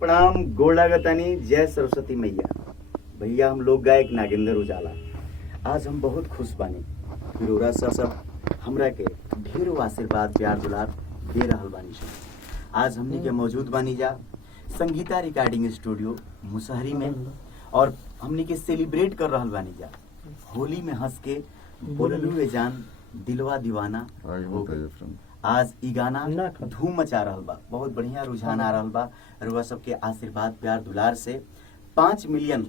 प्रणाम गोड़ागतानी। जय सरस्वती मैया। भैया हम लोग गायक नागेंद्र उजाला। आज हम बहुत खुश बानी। फिरोरा सर सब हमरा के ढेरों आशीर्वाद प्यार दुलार दे रहल बानी। आज हमनी के मौजूद बानी जा संगीता रिकॉर्डिंग स्टूडियो मुसहरी में और हमनी के सेलिब्रेट कर रहल बानी जा। होली में हंस के बोललू ए जान दिलवा दीवाना हो गई। आज ई गाना धूम मचा रहल बा, बहुत बढ़िया रुझान आ रहल बा। रुआ सबके आशीर्वाद प्यार दुलार से 5 मिलियन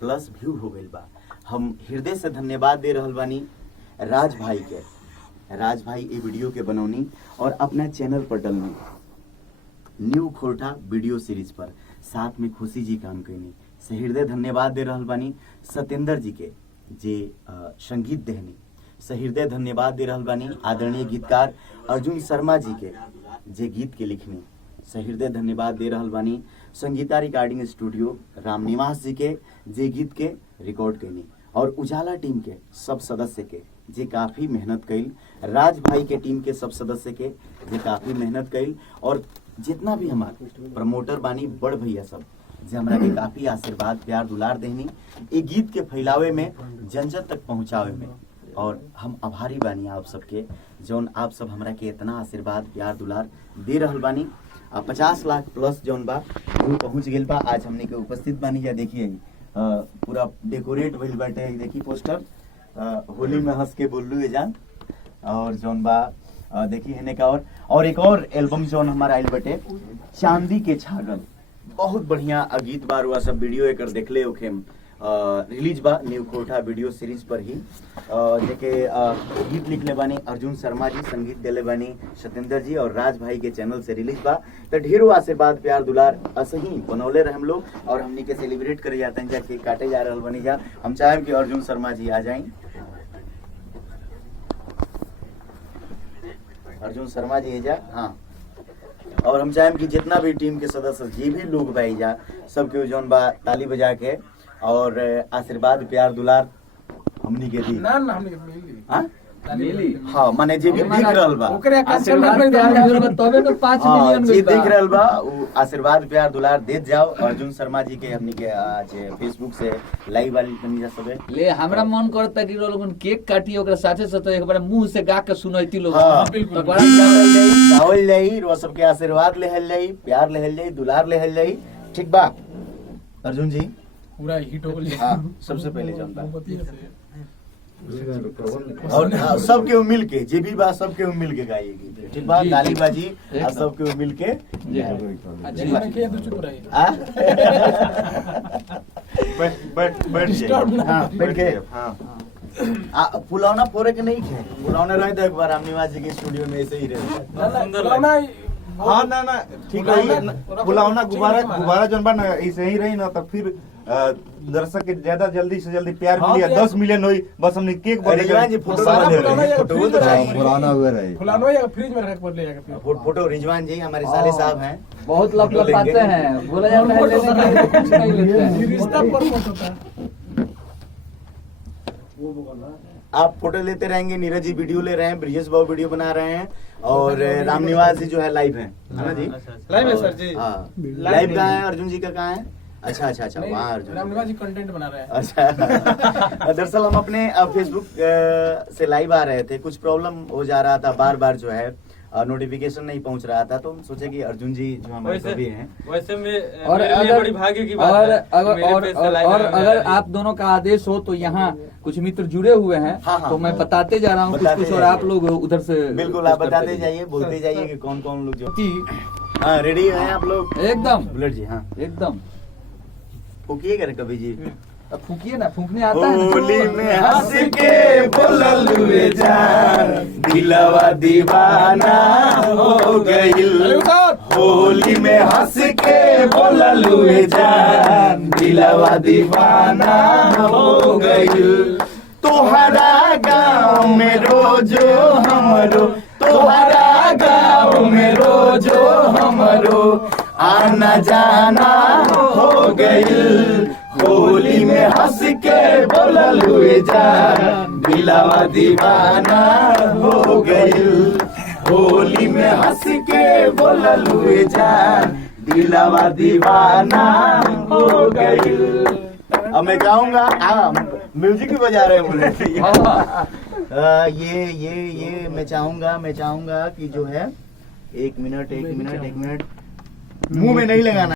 प्लस व्यू हो गइल बा। हम हृदय से धन्यवाद दे रहल बानी राज भाई के। राज भाई ए वीडियो के बनौनी और अपना चैनल पर डलनी न्यू खोरठा वीडियो सीरीज पर, साथ में खुशी जी काम कैनी से हृदय धन्यवाद दे रहल बानी। सत्येंद्र जी के जे संगीत देहनी से हृदय धन्यवाद दे रहल बानी। आदरणीय गीतकार अर्जुन शर्मा जी के जे गीत के लिखनी से हृदय धन्यवाद दे रहल बानी। संगीता रिकॉर्डिंग स्टूडियो रामनिवास जी के जे गीत के रिकॉर्ड कैनी और उजाला टीम के सब सदस्य के जे काफी मेहनत कैल। राज भाई के टीम के सब सदस्य के जे काफी मेहनत कैल और जितना भी हमारे प्रमोटर बानी बड़ भैया सब जे हमरा के काफी आशीर्वाद प्यार दुलार देनी ए गीत के फैलावे में जन जन तक पहुंचावे में। और हम आभारी बानी आप सबके जौन आप सब हमरा के इतना आशीर्वाद प्यार दुलार दे रहल बानी। 50 लाख प्लस जौन बा वो पहुंच गेल बा। आज हमने के उपस्थित बानी जा। देखिए पूरा डेकोरेट भइल बाटे। देखी पोस्टर होली में हंस के बोललू ए जान और जौन बा देखी हेने का और एक और एल्बम जौन हमारा आइल बाटे चांदी के छागल, बहुत बढ़िया गीत बा। रुआ सब वीडियो एकर देखले होखे रिलीज बा न्यू खोरठा वीडियो सीरीज पर ही। जेके गीत लिखले बानी अर्जुन शर्मा जी, संगीत देले बानी सत्येंद्र जी और राज भाई के चैनल से रिलीज बा। तो ढेरों आशीर्वाद प्यार दुलार असही बनौले रहे हम लोग और हमनी के सेलिब्रेट करे जाते हैं। जा केक काटे जा रहल बनी जा। हम चाहें कि अर्जुन शर्मा जी आ जाएं। अर्जुन शर्मा जी जा। हाँ, और हम चाहें कि जितना भी टीम के सदस्य जे भी लोग भाई जा सबके जौन बा ताली बजा के और आशीर्वाद प्यार दुलार हमनी के दी ना हमनी के मिली। हां मिली। हां माने जे भी दिख रहल बा ओकरे आशीर्वाद प्यार दुलार तबे तो 5 मिलियन जे दिख रहल बा वो आशीर्वाद प्यार दुलार देत जाओ। अर्जुन शर्मा जी के हमनी के आज फेसबुक से लाइव वाली बनी जा सबे ले। हमरा मन करता कि लोगन केक काटी ओकरा साथे साथे एक बार मुंह से गा के सुनैती लोग। बिल्कुल बड़ा गावल जाई रो सबके आशीर्वाद लेहल जाई प्यार लेहल जाई दुलार लेहल जाई। ठीक बा अर्जुन जी पूरा हिट हो गया। हां सबसे पहले जनता और सबके मिल के जे भी बा सबके मिल के गाएगी। ठीक बा ताली बाजी और सबके मिल के बैठ के। हां फुलौना फोड़े के नहीं खे फुलौना रह दे एक बार रामनिवास जी के स्टूडियो में ऐसे ही रहे। हाँ ना ठीक है। फुलौना गुब्बारा जौन बा ना ऐसे ही रही ना तो फिर दर्शक के ज्यादा जल्दी से जल्दी प्यार मिली। 10 मिलियन हुई बस हमने केक रिजवान जी फोटो तो चाहिए फुलाना हुए रहे फुलाना या फ्रिज में रख ले जाएगा फोटो। रिजवान जी हमारे साले साहब हैं, बहुत लपलपाते हैं, बोला जाता है लेने कुछ नहीं लेते हैं। रिश्ता पर होता है आप फोटो लेते रहेंगे। नीरज जी वीडियो ले रहे हैं, ब्रिजेश बाबू वीडियो बना रहे हैं और रामनिवास जी जो है लाइव है ना जी। लाइव है सर जी। हाँ लाइव कहाँ है? अर्जुन जी का कहाँ है? अच्छा वहाँ अर्जुन रामनिवास जी कंटेंट बना रहे हैं। अच्छा दरअसल हम अपने फेसबुक से लाइव आ रहे थे, कुछ प्रॉब्लम हो जा रहा था, बार जो है नोटिफिकेशन नहीं पहुंच रहा था तो हम सोचे कि अर्जुन जी जो हमारे सभी हैं वैसे में और अगर बड़ी भाग्य की बात है और अगर आप दोनों का आदेश हो तो यहाँ कुछ मित्र जुड़े हुए हैं। हाँ, तो मैं बताते जा रहा हूँ कुछ और आप लोग उधर से बिल्कुल आप बताते जाइए बोलते जाइए कि कौन कौन लोग जो। हाँ रेडी हैं आप लोग एकदम बुलेट जी? हाँ एकदम। फूकिएगा कभी जी? फूकिए ना, फूकने आता है। होली में हंस के बोललू जान दिलवा दीवाना हो गइल। होली में हंस के बोललू जान दिलवा दीवाना हो गइल। तोहरा गाँव में रोजो हमरो तोहरा गाँव में रोजो हमरो आना जाना हो गइल। होली में हंस के बोललू जान दिलवा दीवाना हो गइल। होली में हंस के बोललू जान दिलवा दीवाना हो गई। अब मैं गाऊंगा, म्यूजिक भी बजा रहे हैं मुझे। ये मैं चाहूंगा कि जो है, एक मिनट मुंह में नहीं लगाना।